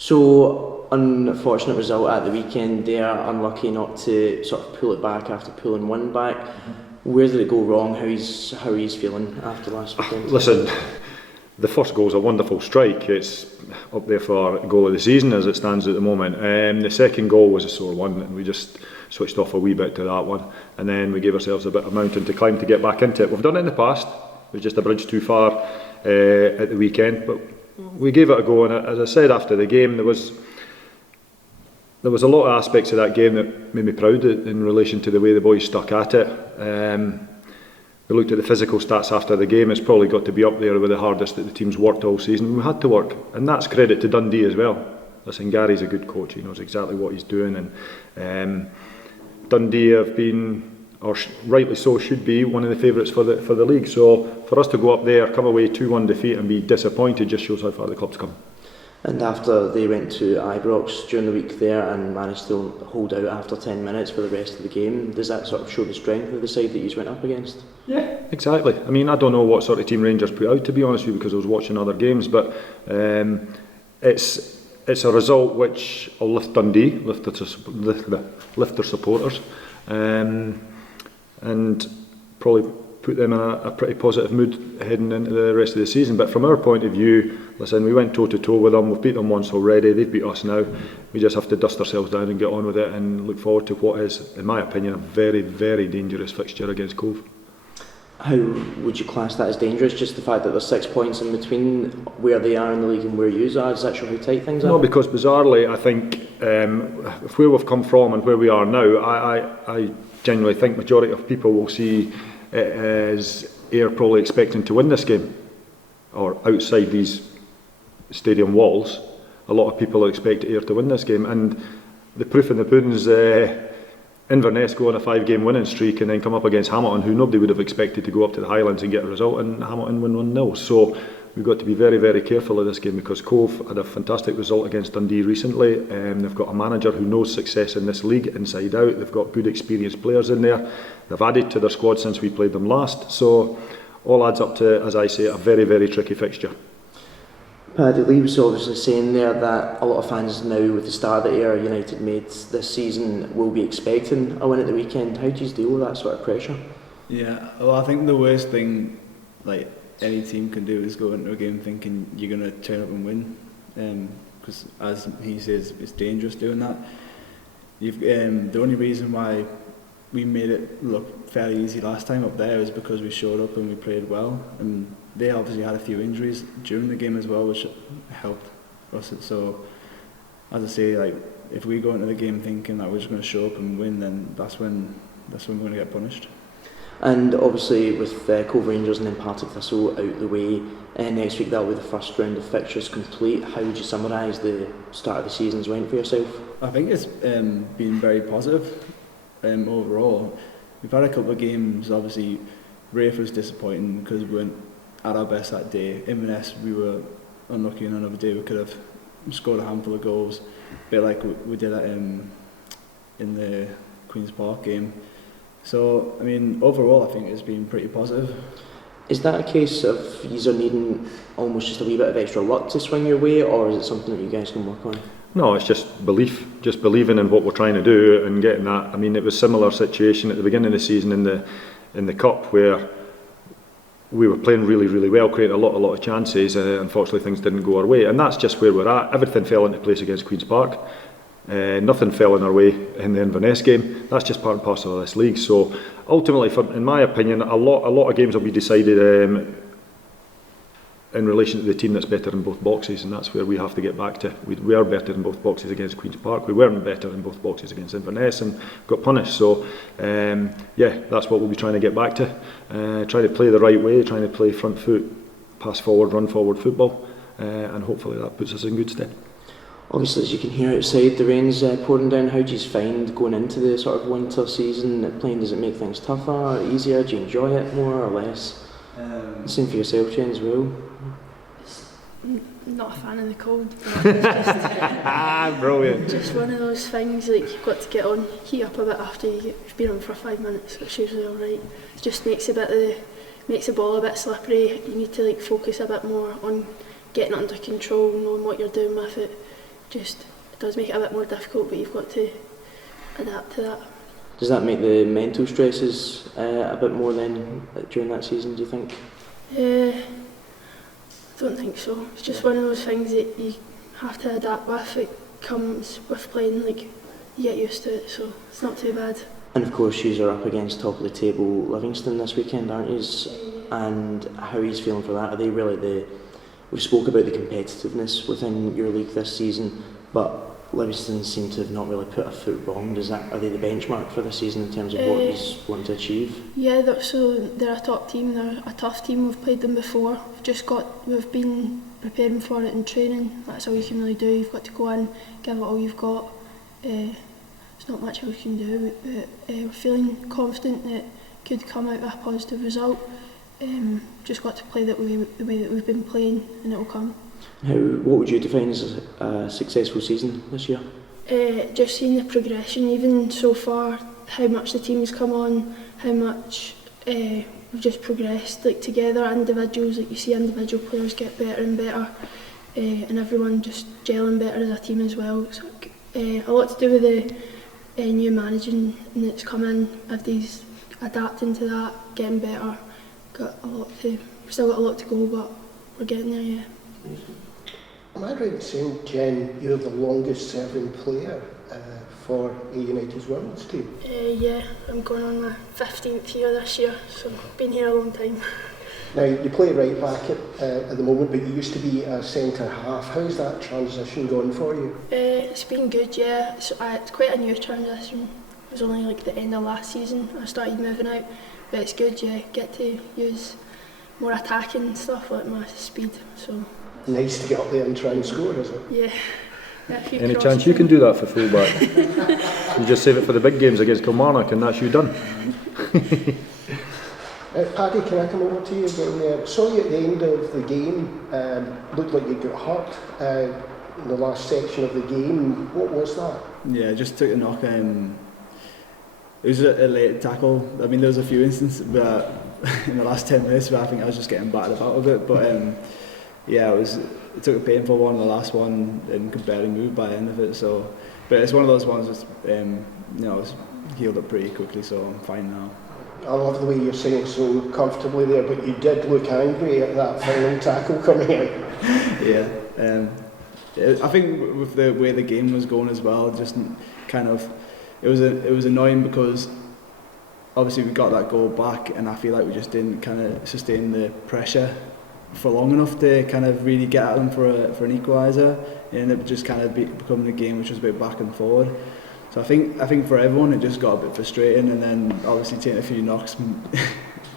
So, unfortunate result at the weekend there, unlucky not to sort of pull it back after pulling one back. Where did it go wrong? How he's feeling after last weekend? Listen, the first goal is a wonderful strike. It's up there for goal of the season as it stands at the moment. The second goal was a sore one, and we just switched off a wee bit to that one, and then we gave ourselves a bit of mountain to climb to get back into it. We've done it in the past. It was just a bridge too far at the weekend, but we gave it a go. And as I said after the game, there was a lot of aspects of that game that made me proud in relation to the way the boys stuck at it. We looked at the physical stats after the game. It's probably got to be up there with the hardest that the team's worked all season. We had to work, and that's credit to Dundee as well. Listen, Gary's a good coach. He knows exactly what he's doing, and Dundee have been, or rightly so, should be one of the favourites for the league. So for us to go up there, come away 2-1 defeat and be disappointed just shows how far the club's come. And after they went to Ibrox during the week there and managed to hold out after 10 minutes for the rest of the game, does that sort of show the strength of the side that you went up against? Yeah, exactly. I mean, I don't know what sort of team Rangers put out, to be honest with you, because I was watching other games, but it's a result which will lift Dundee, lift their supporters, and probably put them in a pretty positive mood heading into the rest of the season. But from our point of view, listen, we went toe to toe with them. We've beat them once already. They've beat us now. We just have to dust ourselves down and get on with it and look forward to what is, in my opinion, a very, very dangerous fixture against Cove. How would you class that as dangerous? Just the fact that there's 6 points in between where they are in the league and where you are, does that show how tight things are? No, because bizarrely, I think where we've come from and where we are now, I genuinely think majority of people will see it as Ayr probably expecting to win this game, or outside these stadium walls. A lot of people expect Ayr to win this game, and the proof in the pudding's Inverness go on a 5-game winning streak and then come up against Hamilton, who nobody would have expected to go up to the Highlands and get a result, and Hamilton win 1-0. So we've got to be very, very careful of this game, because Cove had a fantastic result against Dundee recently. They've got a manager who knows success in this league inside out. They've got good experienced players in there. They've added to their squad since we played them last. So all adds up to, as I say, a very, very tricky fixture. Paddy, Lee was obviously saying there that a lot of fans now, with the start that Ayr United made this season, will be expecting a win at the weekend. How do you deal with that sort of pressure? Yeah, well, I think the worst thing like any team can do is go into a game thinking you're going to turn up and win, because as he says, it's dangerous doing that. The only reason why we made it look fairly easy last time up there is because we showed up and we played well, and they obviously had a few injuries during the game as well, which helped us. So as I say, like, if we go into the game thinking that we're just going to show up and win, then that's when we're going to get punished. And obviously with Cove Rangers and then Partick Thistle out the way, next week that'll be the first round of fixtures complete. How would you summarise the start of the season's went for yourself? I think it's been very positive overall. We've had a couple of games, obviously Rafe was disappointing because we weren't at our best that day. Inverness, we were unlucky on another day. We could have scored a handful of goals, a bit like we did in the Queen's Park game. So, I mean, overall I think it's been pretty positive. Is that a case of you are needing almost just a wee bit of extra luck to swing your way, or is it something that you guys can work on? No, it's just belief, just believing in what we're trying to do and getting that. I mean, it was a similar situation at the beginning of the season in the Cup, where we were playing really, really well, creating a lot of chances. Unfortunately, things didn't go our way, and that's just where we're at. Everything fell into place against Queen's Park. Nothing fell in our way in the Inverness game. That's just part and parcel of this league. So ultimately, in my opinion, a lot of games will be decided in relation to the team that's better in both boxes, and that's where we have to get back to. We are better in both boxes against Queen's Park. We weren't better in both boxes against Inverness and got punished. So that's what we'll be trying to get back to. Trying to play the right way, trying to play front foot, pass forward, run forward football, and hopefully that puts us in good stead. Obviously, as you can hear outside, the rain's pouring down. How do you find going into the sort of winter season playing? Does it make things tougher, easier? Do you enjoy it more or less? Same for yourself, Jen, as well. Not a fan of the cold, but it's just, brilliant. Just one of those things, like, you've got to get on, heat up a bit after you've been on for 5 minutes, which is usually alright. It just makes the ball a bit slippery. You need to focus a bit more on getting it under control, knowing what you're doing with it. just it does make it a bit more difficult, but you've got to adapt to that. Does that make the mental stresses a bit more then during that season, do you think? I don't think so. It's just one of those things that you have to adapt with. It comes with playing, like, you get used to it, so it's not too bad. And of course, you are up against top of the table Livingston this weekend, aren't you? And how are you feeling for that? Are they really we spoke about the competitiveness within your league this season, but Livingston seem to have not really put a foot wrong. Are they the benchmark for the season in terms of what you want to achieve? Yeah, they're a top team. They're a tough team. We've played them before. We've been preparing for it in training. That's all you can really do. You've got to go in, give it all you've got. There's not much we can do, but we're feeling confident that it could come out with a positive result. Just got to play the way that we've been playing, and it will come. What would you define as a successful season this year? Just seeing the progression, even so far, how much the team's come on, how much we've just progressed, like together, individuals, like you see individual players get better and better, and everyone just gelling better as a team as well. So, a lot to do with the new managing that's come in, everybody's adapting to that, getting better. Still got a lot to go, but we're getting there, yeah. Am I right in saying, Jen, you're the longest serving player for A United's women's team? Yeah, I'm going on my 15th year this year, so I've been here a long time. Now, you play right back at the moment, but you used to be a centre half. How's that transition going for you? It's been good, yeah. It's quite a new transition. It was only like the end of last season I started moving out, but it's good, yeah. Get to use more attacking stuff like my speed, so... Nice to get up there and try and score, is it? Yeah. Any chance you can do that for fullback? You just save it for the big games against Kilmarnock and that's you done. Paddy, can I come over to you again? Saw you at the end of the game. Looked like you got hurt in the last section of the game. What was that? Yeah, I just took a knock. It was a late tackle. I mean, there was a few instances where in the last 10 minutes where I think I was just getting battered about a bit, but yeah, it took a painful one, the last one, and could barely move by the end of it. So, but it's one of those ones that's it's healed up pretty quickly, so I'm fine now. I love the way you're saying so comfortably there, but you did look angry at that final tackle coming in. Yeah, I think with the way the game was going as well, just kind of, it was annoying because obviously we got that goal back, and I feel like we just didn't kind of sustain the pressure for long enough to kind of really get at them for an equaliser, and it just kind of becoming a game which was a bit back and forward. So I think for everyone it just got a bit frustrating, and then obviously taking a few knocks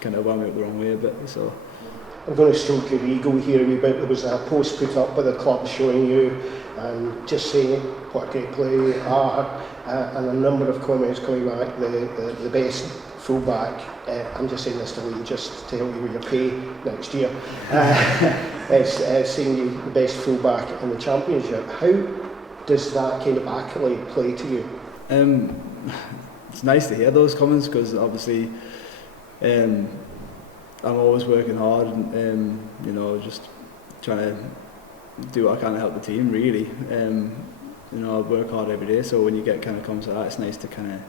kind of wound me up the wrong way a bit. So I'm going to stroke your ego here a wee bit. There was a post put up by the club showing you and just saying what a great player you are, and a number of comments coming back, the best fullback. I'm just saying this to Lee just to help you with your pay next year. It's saying you the best fullback in the championship. How does that kind of accolade play to you? It's nice to hear those comments because obviously I'm always working hard and just trying to do what I can to help the team really. I work hard every day, so when you get kind of comments like that, it's nice to kind of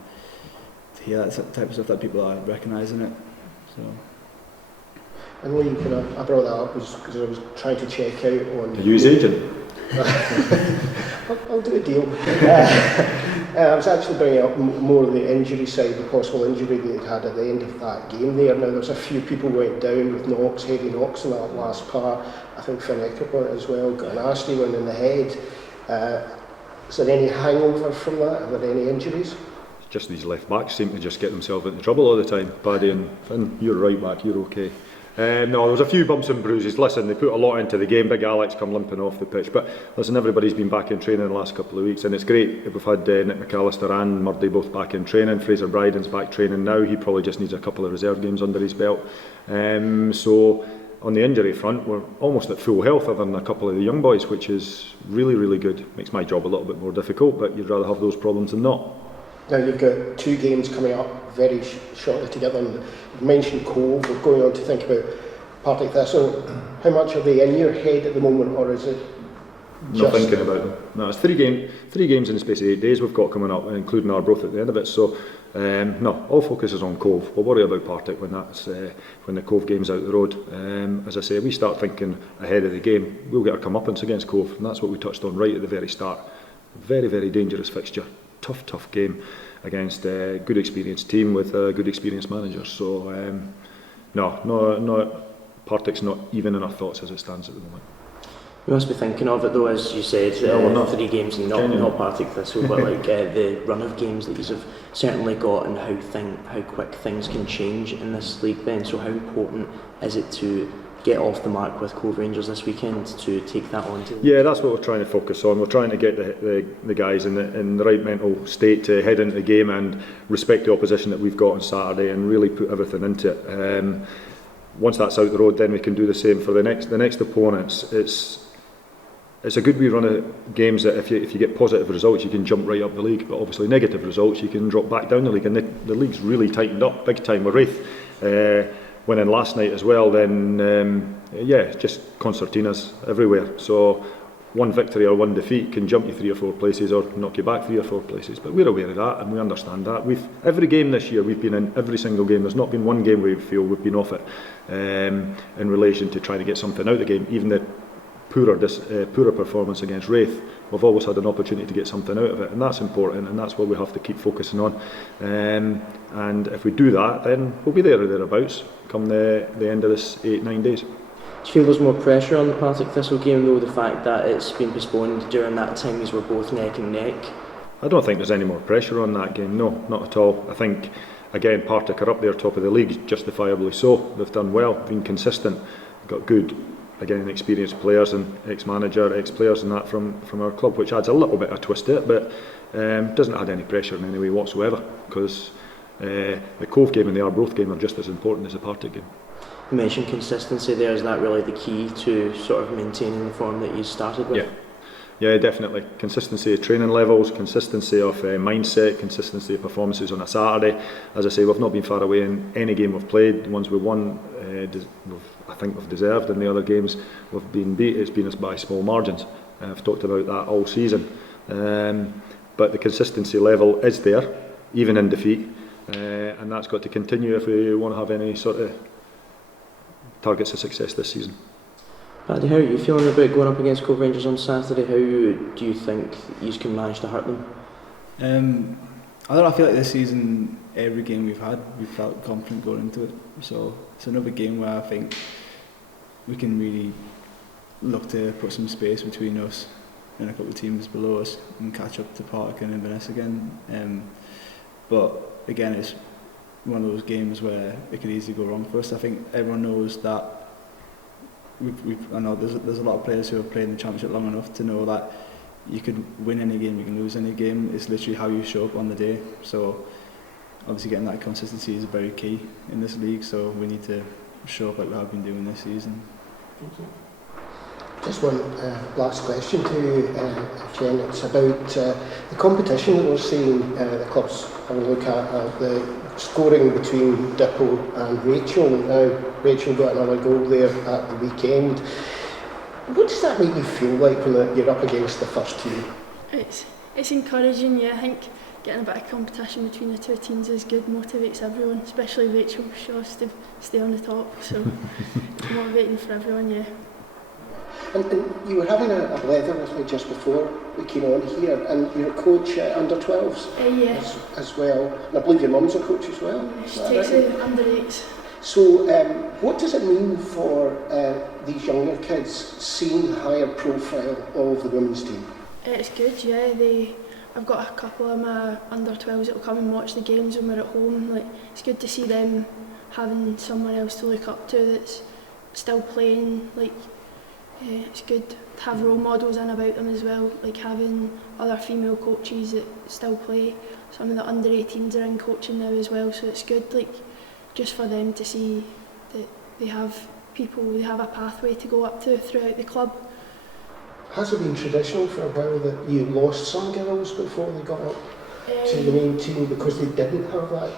hear that type of stuff that people are recognising it. So. And Lee, I brought that up because I was trying to check out on... A used agent? I'll do a deal. I was actually bringing up more of the injury side, the possible injury that they'd had at the end of that game there. Now, there's a few people went down with knocks, heavy knocks in that last part. I think Nicol as well got a nasty one in the head. Is there any hangover from that? Are there any injuries? Just these left backs seem to just get themselves into trouble all the time. Paddy and Finn, you're right back, you're okay. No, there was a few bumps and bruises. Listen, they put a lot into the game. Big Alex come limping off the pitch. But listen, everybody's been back in training the last couple of weeks, and it's great. We've had Nick McAllister and Murdy both back in training. Fraser Bryden's back training now. He probably just needs a couple of reserve games under his belt. So on the injury front, we're almost at full health other than a couple of the young boys, which is really, really good. Makes my job a little bit more difficult, but you'd rather have those problems than not. Now you've got two games coming up very shortly together, and you mentioned Cove. We're going on to think about Partick Thistle. How much are they in your head at the moment, or is it not thinking about them. No, it's three games in the space of 8 days we've got coming up, including Arbroath at the end of it. So no, all focus is on Cove. We'll worry about Partick when the Cove game's out the road. As I say, we start thinking ahead of the game. We'll get our comeuppance against Cove, and that's what we touched on right at the very start. Very, very dangerous fixture. Tough game against a good experienced team with a good experienced manager. So no, Partick's not even in our thoughts as it stands at the moment. We must be thinking of it though, as you said, 3 games and not Partick Thistle, but like the run of games that you've certainly got, and how quick things can change in this league then. So how important is it to get off the mark with Cove Rangers this weekend to take that on to? Yeah, that's what we're trying to focus on. We're trying to get the guys in the right mental state to head into the game and respect the opposition that we've got on Saturday and really put everything into it. Once that's out the road, then we can do the same for the next opponents. It's a good wee run of games that if you get positive results, you can jump right up the league. But obviously negative results, you can drop back down the league. And the league's really tightened up big time with Wraith winning last night as well. Then just concertinas everywhere. So one victory or one defeat can jump you 3 or 4 places or knock you back 3 or 4 places. But we're aware of that and we understand that. Every game this year we've been in, every single game. There's not been one game where we feel we've been off it in relation to trying to get something out of the game. Even the poorer performance against Wraith, we've always had an opportunity to get something out of it, and that's important, and that's what we have to keep focusing on. And if we do that, then we'll be there or thereabouts come the end of this 8-9 days. Do you feel there's more pressure on the Partick Thistle game though, the fact that it's been postponed during that time as we're both neck and neck? I don't think there's any more pressure on that game, no, not at all. I think, again, Partick are up there top of the league, justifiably so. They've done well, been consistent, got good, again, experienced players and ex-manager, ex-players and that from our club, which adds a little bit of twist to it, but doesn't add any pressure in any way whatsoever, because the Cove game and the Arbroath game are just as important as the Partick game. You mentioned consistency there. Is that really the key to sort of maintaining the form that you started with? Yeah, definitely. Consistency of training levels, consistency of mindset, consistency of performances on a Saturday. As I say, we've not been far away in any game we've played. The ones we won, I think we've deserved. In the other games we've been beat, it's been by small margins. I've talked about that all season. But the consistency level is there, even in defeat. And that's got to continue if we want to have any sort of targets of success this season. Paddy, how are you feeling about going up against Cove Rangers on Saturday? How do you think you can manage to hurt them? I don't know, I feel like this season, every game we've had, we felt confident going into it. So it's another game where I think we can really look to put some space between us and a couple of teams below us and catch up to Partick and Inverness again. But again, it's one of those games where it could easily go wrong for us. I think everyone knows that I know there's a lot of players who have played in the Championship long enough to know that you could win any game, you can lose any game. It's literally how you show up on the day. So obviously getting that consistency is very key in this league, so we need to show up like we have been doing this season. Just one last question to you, Jen. It's about the competition that we're seeing the clubs having a look at the scoring between Dipple and Rachel. Now, Rachel got another goal there at the weekend. What does that make you feel like when you're up against the first team? It's encouraging, yeah. I think getting a bit of competition between the two teams is good, motivates everyone, especially Rachel. She wants to stay on the top, so it's motivating for everyone, yeah. And you were having a blether with me just before we came on here, and you're a coach at under 12s as well. And I believe your mum's a coach as well. She takes the under 8s. So, what does it mean for these younger kids seeing the higher profile of the women's team? It's good, yeah. I've got a couple of my under 12s that will come and watch the games when we're at home. Like, it's good to see them having someone else to look up to that's still playing. Like, it's good to have role models in about them as well, like having other female coaches that still play. Some of the under 18s are in coaching now as well, so it's good, like, just for them to see that they have a pathway to go up to throughout the club. Has it been traditional for a while that you lost some girls before they got up to the main team because they didn't have that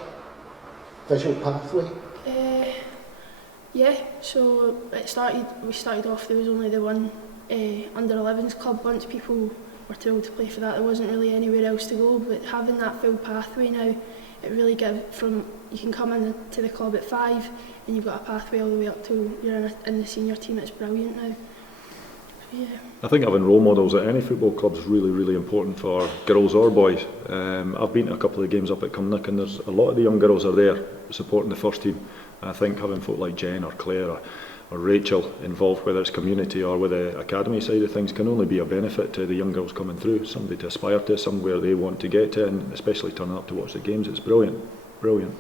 visual pathway? Yeah, so we started off, there was only the one under 11s club. Once people were told to play for that, there wasn't really anywhere else to go, but having that full pathway now, it really gives, from you can come into the club at 5 and you've got a pathway all the way up to you're in the senior team. It's brilliant now. So, yeah. I think having role models at any football club is really, really important for girls or boys. I've been to a couple of games up at Cumnock, and there's a lot of the young girls are there supporting the first team. And I think having folk like Jen or Claire or Rachel involved, whether it's community or with the academy side of things, can only be a benefit to the young girls coming through. Somebody to aspire to, somewhere they want to get to, and especially turning up to watch the games. It's brilliant, brilliant.